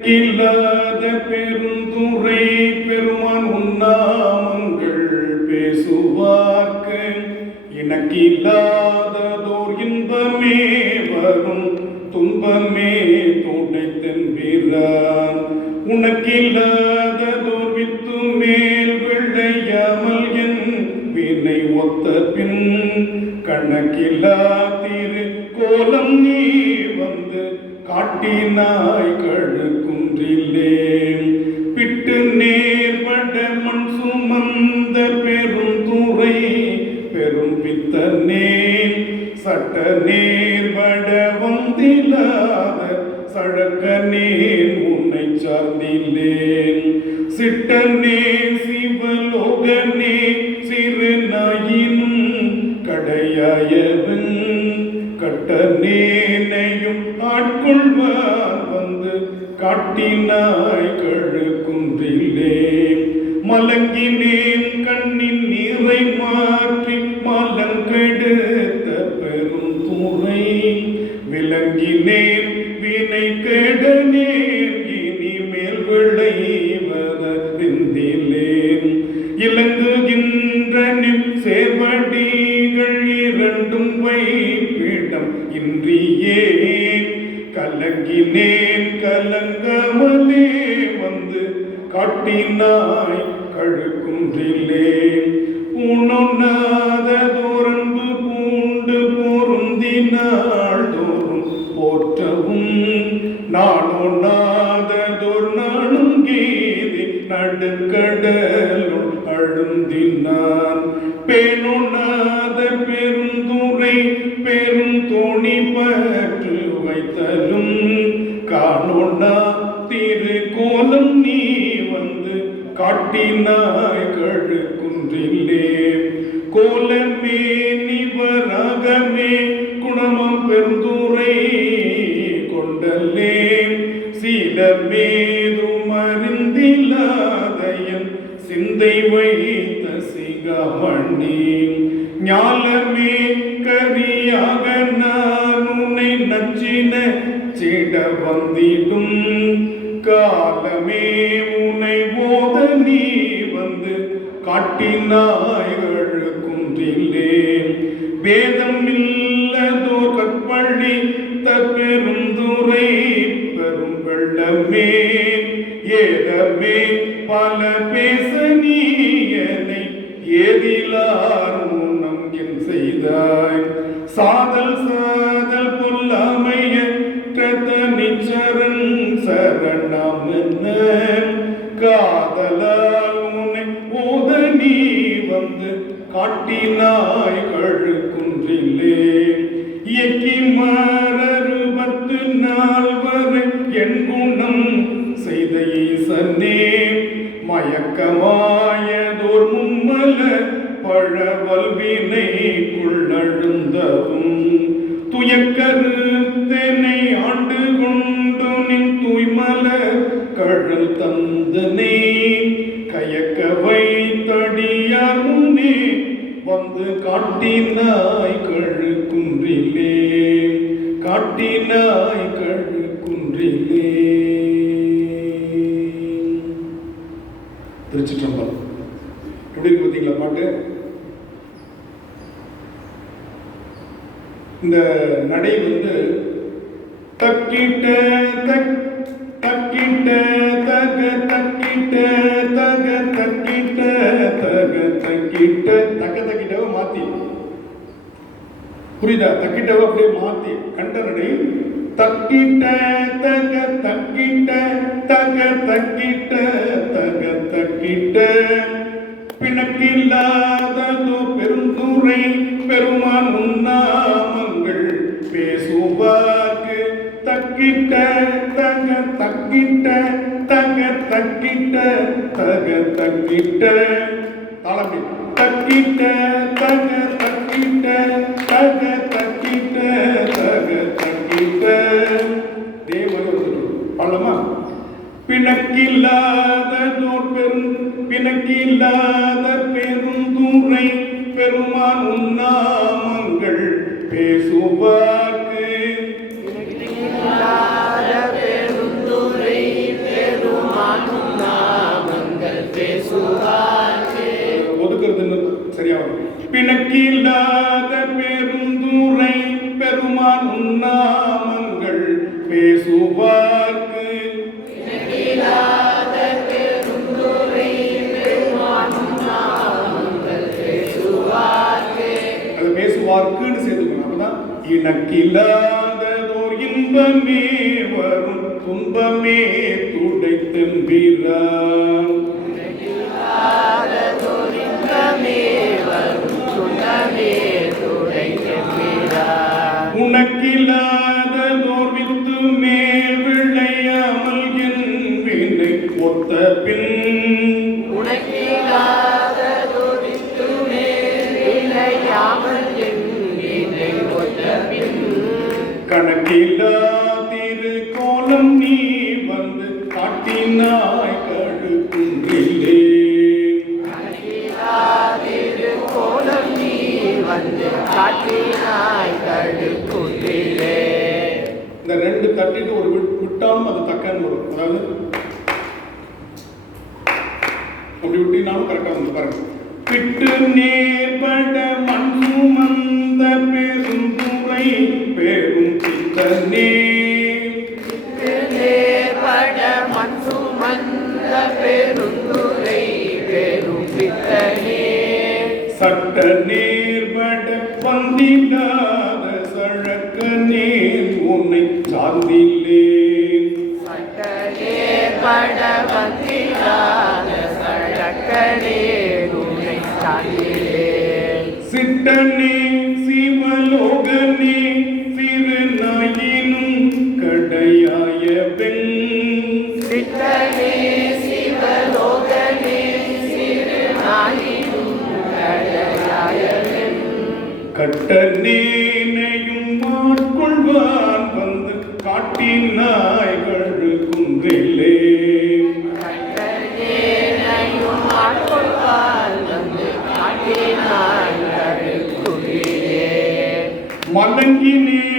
இல்லாத பெருந்துரை பெருமான் உண்ணாமங்கள் பேசுவார்க்கு. எனக்கில்லாததோர் இன்பமே வரும் துன்பமே துடைத்தென்பிறான் உனக்கில்லாததோர் வித்து மேல் வெள்ளையாமல் என் வினை ஒத்த பின். கணக்கில்லா திரு கோலம் நீ வந்து காட்டினாய் கழுக்கு பிட்டு நேர்பட மலங்கினேன் கண்ணின் நீரை மாற்றி மலங்கெடுத்த பெரும் துறை விலங்கினேன் ஒன்றில்லே கோலமே நிவராகமே குணமம் பெருந்துரை கொண்டல்லே. சீலமேதும் அறிந்திலாதயன் சிந்தை வைத்த சிகமணி വേദം காட்டினாய் கழி குன்றிலே திருச்சிற்றம்பலம். எப்படி இருக்கு பார்த்தீங்களா பாட்டு? இந்த நடை வந்து தக்கிட்ட தக் தக்கிட்ட தக தக்கிட்ட புரியுதா? தக்கிட்டவ அப்படியே மாத்தி. கண்டனடை தக்கிட்ட தக தக்கிட்ட தக தக்கிட்ட தக தக்கிட்ட. பிணக்கில்லாததோ பெருந்துரை பெருமான் உண்ணாமங்கள் பேசுவாக்கு தக்கிட்ட தக தக்கிட்ட தக தக்கிட்ட தக தக்கிட்ட. தலைமை വിലക്കില്ലാത പെരും വിലക്കില്ലാത பெருந்துறை பெருமான் உண்ணாமங்கள் பேசுவாக்கு பிணக்கில்லாத பெருந்துரை பெருமான் உண்ணாமங்கள் பேசுவாக்கு வாக்குன்னு சேர்த்துக்கணும் அப்பதான் இலக்கில்லாத தோர் இன்பமே வரும் துன்பமே துடைத்தெம்பிறான் உனக்கில்லா ஒத்த பின் உனக்கில்லாத துடித்துமே வினையாம. அப்படி விட்டினாலும் கரெக்டாக வந்து பாருங்க. பிட்டு நேர்பட மண் சுமந்த பெரும் துறை பெரும் பித்தனே நேர்பட மண் சுமந்த பெருந்துரை பெரும் பித்தனே சட்ட நேர்பட பந்திடாத சழக்க நேர் உன்னை சார்ந்தில்லே சட்ட நேர்பட பந்திடாத சித்தனே Thank you, Lee.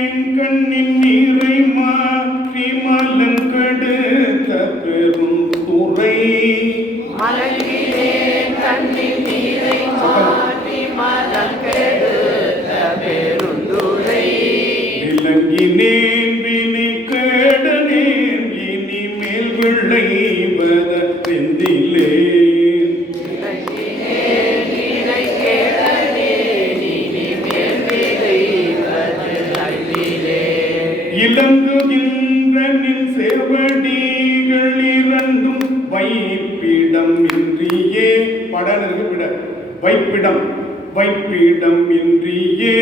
வைப்பிடம் வைப்பிடம் இன்றியே.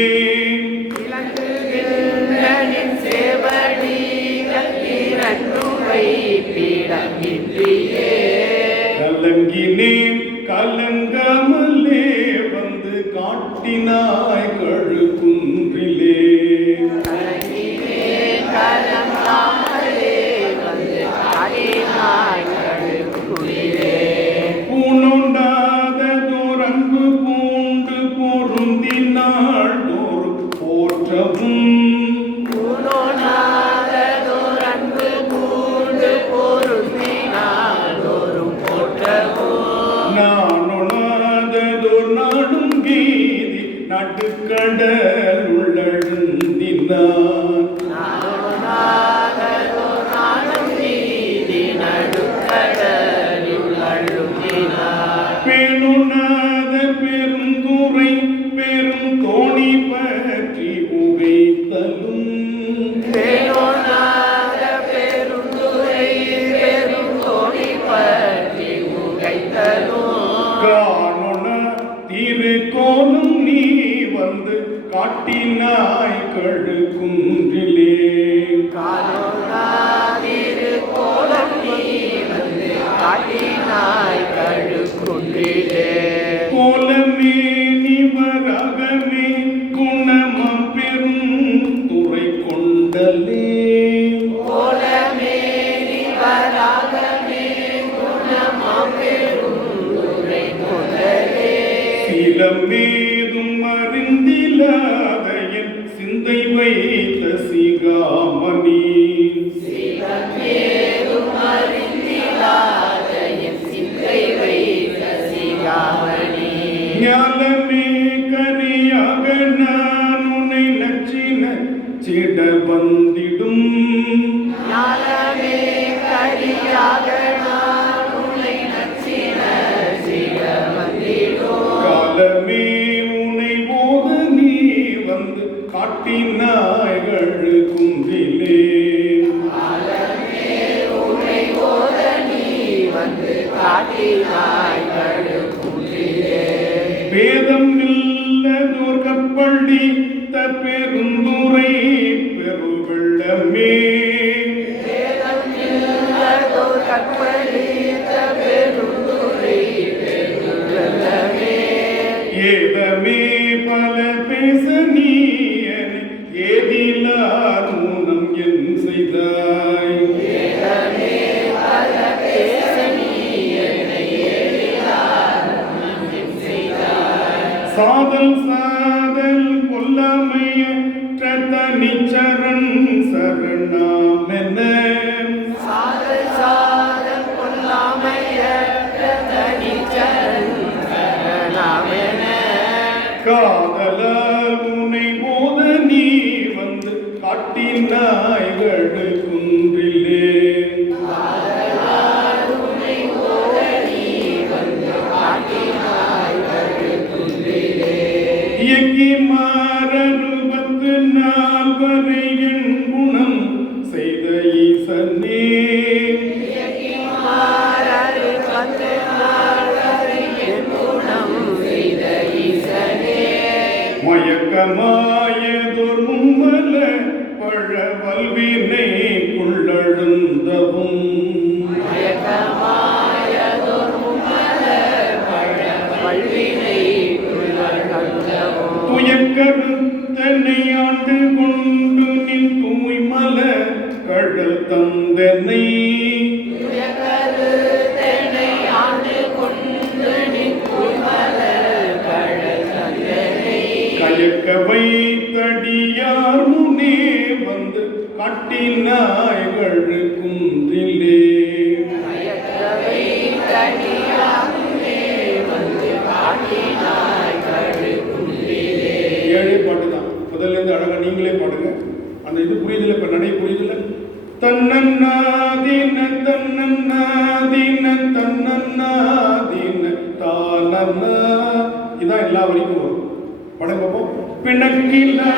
கலங்கினேன் கலங்கமலே வந்து காட்டினாய் கழு குன்றிலே கடல் உள்ளழுந்தினார் கழு குன்றிலே கோலமே நிவரகமே குணமம் பெரும் துறை கொண்டலே. சிலமே வேதம் இல்ல நூற்கப்பள்ளி தப்பெருந்துரை ஓதல் சாதல் கொல்லமையற்ற தனிச்சரண் அந்த இது புரியுதில்லை இப்போ நடை புரியுதில்லை. தன்னன்னாதீன தன்னன்னாதீன தன்னன்னாதீன தானன்னா. இதான் எல்லா வரைக்கும் வரும். படம் பிணக்கில்லா